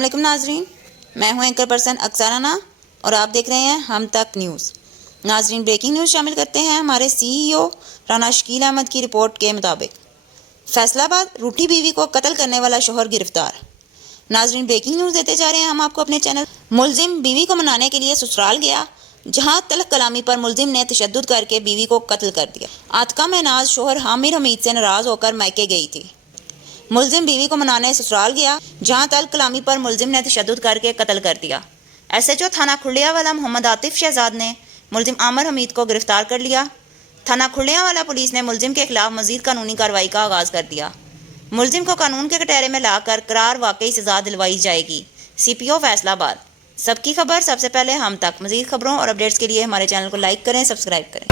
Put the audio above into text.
السلام علیکم ناظرین، میں ہوں اینکر پرسن اکثر اور آپ دیکھ رہے ہیں ہم تک نیوز۔ ناظرین، بریکنگ نیوز شامل کرتے ہیں ہمارے CEO رانا شکیل احمد کی رپورٹ کے مطابق فیصل آباد روٹھی بیوی کو قتل کرنے والا شوہر گرفتار۔ ناظرین، بریکنگ نیوز دیتے جا رہے ہیں ہم آپ کو اپنے چینل۔ ملزم بیوی کو منانے کے لیے سسرال گیا، جہاں تلخ کلامی پر ملزم نے تشدد کر کے بیوی کو قتل کر دیا۔ عاتقہ مہناز شوہر عامر حمید سے ناراض ہو کر میکے گئی تھی۔ ملزم بیوی کو منانے سسرال گیا، جہاں تلخ کلامی پر ملزم نے تشدد کر کے قتل کر دیا۔ SHO تھانہ کھرڑیا والا محمد عاطف شہزاد نے ملزم عامر حمید کو گرفتار کر لیا۔ تھانہ کھرڑیا والا پولیس نے ملزم کے خلاف مزید قانونی کارروائی کا آغاز کر دیا۔ ملزم کو قانون کے کٹہرے میں لا کر قرار واقعی سزا دلوائی جائے گی۔ CPO فیصل آباد۔ سب کی خبر سب سے پہلے ہم تک۔ مزید خبروں اور اپڈیٹس کے لیے ہمارے چینل کو لائک کریں، سبسکرائب کریں۔